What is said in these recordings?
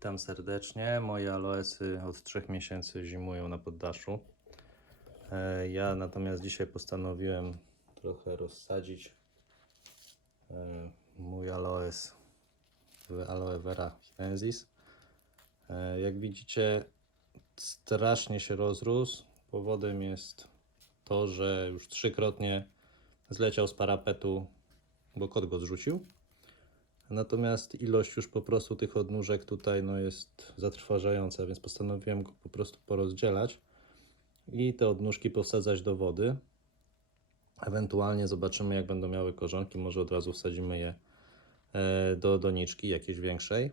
Witam serdecznie. Moje aloesy od 3 miesięcy zimują na poddaszu. Ja natomiast dzisiaj postanowiłem trochę rozsadzić mój aloes w Aloe Vera Chilensis. Jak widzicie, strasznie się rozrósł. Powodem jest to, że już 3-krotnie zleciał z parapetu, bo kot go zrzucił. Natomiast ilość już po prostu tych odnóżek tutaj jest zatrważająca, więc postanowiłem go po prostu porozdzielać i te odnóżki powsadzać do wody. Ewentualnie zobaczymy, jak będą miały korzonki, może od razu wsadzimy je do doniczki jakiejś większej.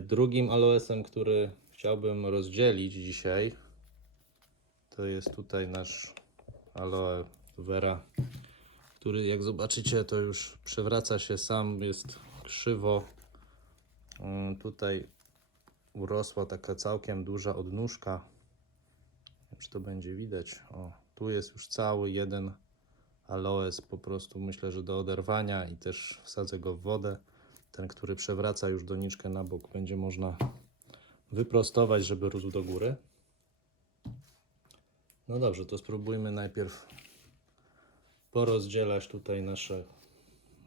Drugim aloesem, który chciałbym rozdzielić dzisiaj, to jest tutaj nasz Aloe Vera, który, jak zobaczycie, to już przewraca się sam, jest krzywo. Tutaj urosła taka całkiem duża odnóżka. Nie wiem, czy to będzie widać. O, tu jest już cały jeden aloes, po prostu myślę, że do oderwania, i też wsadzę go w wodę. Ten, który przewraca już doniczkę na bok, będzie można wyprostować, żeby rósł do góry. No dobrze, to spróbujmy najpierw porozdzielać tutaj nasze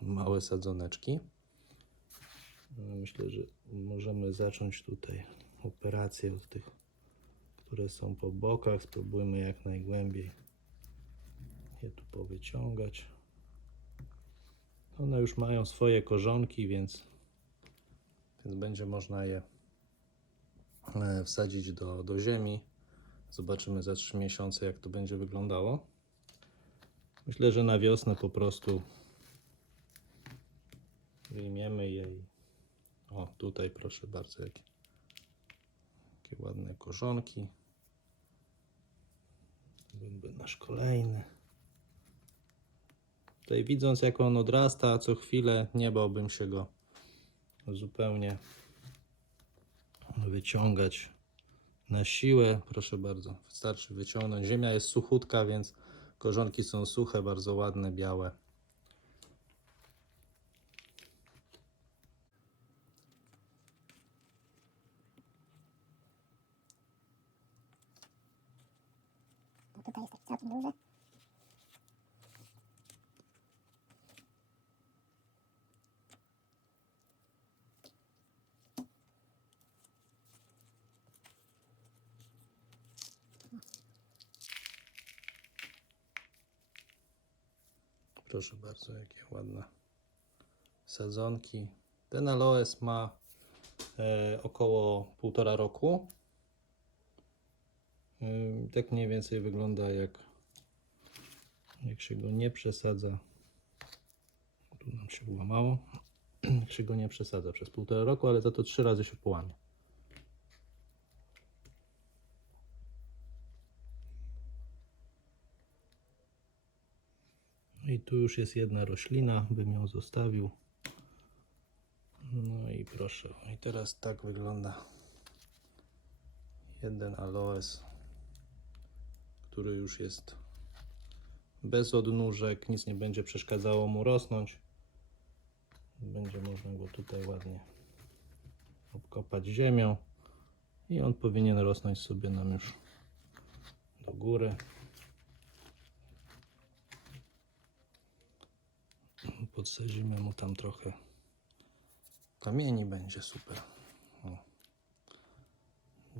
małe sadzoneczki. Myślę, że możemy zacząć tutaj operację od tych, które są po bokach. Spróbujmy jak najgłębiej je tu powyciągać. One już mają swoje korzonki, więc będzie można je wsadzić do ziemi. Zobaczymy za 3 miesiące, jak to będzie wyglądało. Myślę, że na wiosnę po prostu wyjmiemy je. O, tutaj proszę bardzo, jakie ładne korzonki. Byłby nasz kolejny. Tutaj widząc, jak on odrasta co chwilę, nie bałbym się go zupełnie wyciągać na siłę. Proszę bardzo, wystarczy wyciągnąć. Ziemia jest suchutka, więc korzonki są suche, bardzo ładne, białe. Tutaj jest taki całkiem duży. Proszę bardzo, jakie ładne sadzonki. Ten aloes ma około 1,5 roku. Tak mniej więcej wygląda, jak się go nie przesadza. Tu nam się ułamało. Jak się go nie przesadza przez 1,5 roku, ale za to 3 razy się połamie. I tu już jest jedna roślina, bym ją zostawił. No i proszę, i teraz tak wygląda jeden aloes, który już jest bez odnóżek, nic nie będzie przeszkadzało mu rosnąć. Będzie można go tutaj ładnie obkopać ziemią i on powinien rosnąć sobie nam już do góry. Podsadzimy mu tam trochę kamieni, będzie super. O.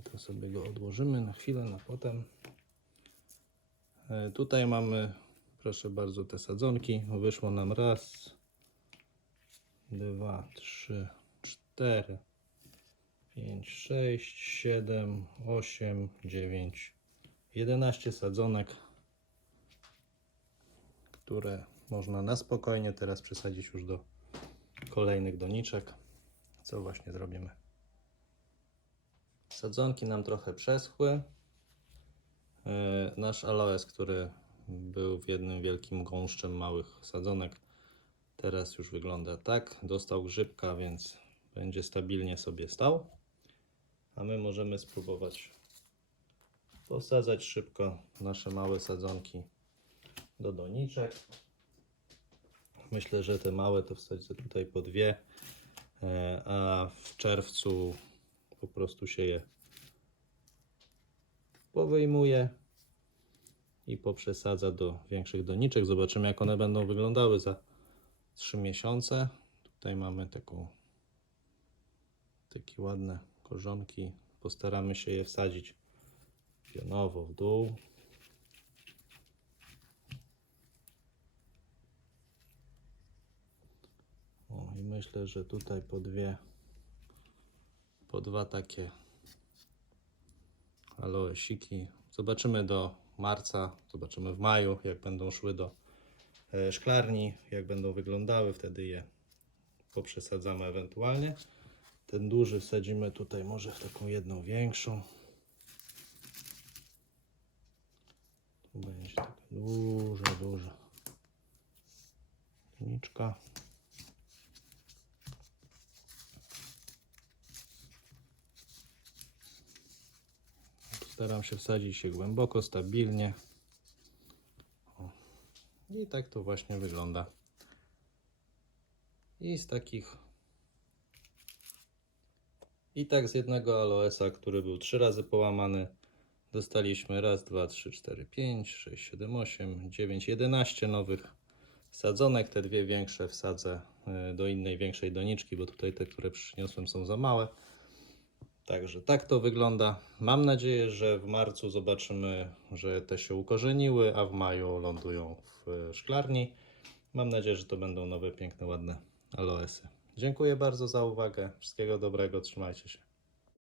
To sobie go odłożymy na chwilę, na potem. Tutaj mamy, proszę bardzo, te sadzonki. Wyszło nam 1, 2, 3, 4, 5, 6, 7, 8, 9, 11 sadzonek, które można na spokojnie teraz przesadzić już do kolejnych doniczek, co właśnie zrobimy. Sadzonki nam trochę przeschły. Nasz aloes, który był w jednym wielkim gąszczem małych sadzonek, teraz już wygląda tak. Dostał grzybka, więc będzie stabilnie sobie stał. A my możemy spróbować posadzać szybko nasze małe sadzonki do doniczek. Myślę, że te małe to wsadzę tutaj po 2, a w czerwcu po prostu się je powyjmuje i poprzesadza do większych doniczek. Zobaczymy, jak one będą wyglądały za 3 miesiące. Tutaj mamy takie ładne korzonki. Postaramy się je wsadzić pionowo w dół. O, i myślę, że tutaj po dwa takie aloesiki. Zobaczymy do marca, zobaczymy w maju, jak będą szły do szklarni, jak będą wyglądały, wtedy je poprzesadzamy ewentualnie. Ten duży wsadzimy tutaj może w taką jedną większą. Tu będzie taka duża doniczka. Staram się wsadzić się głęboko, stabilnie. O. I tak to właśnie wygląda. I z jednego aloesa, który był 3 razy połamany, dostaliśmy raz, 2, 3, 4, 5, 6, 7, 8, 9, 11 nowych sadzonek. Te dwie większe wsadzę do innej większej doniczki, bo tutaj te, które przyniosłem, są za małe. Także tak to wygląda. Mam nadzieję, że w marcu zobaczymy, że te się ukorzeniły, a w maju lądują w szklarni. Mam nadzieję, że to będą nowe, piękne, ładne aloesy. Dziękuję bardzo za uwagę. Wszystkiego dobrego. Trzymajcie się.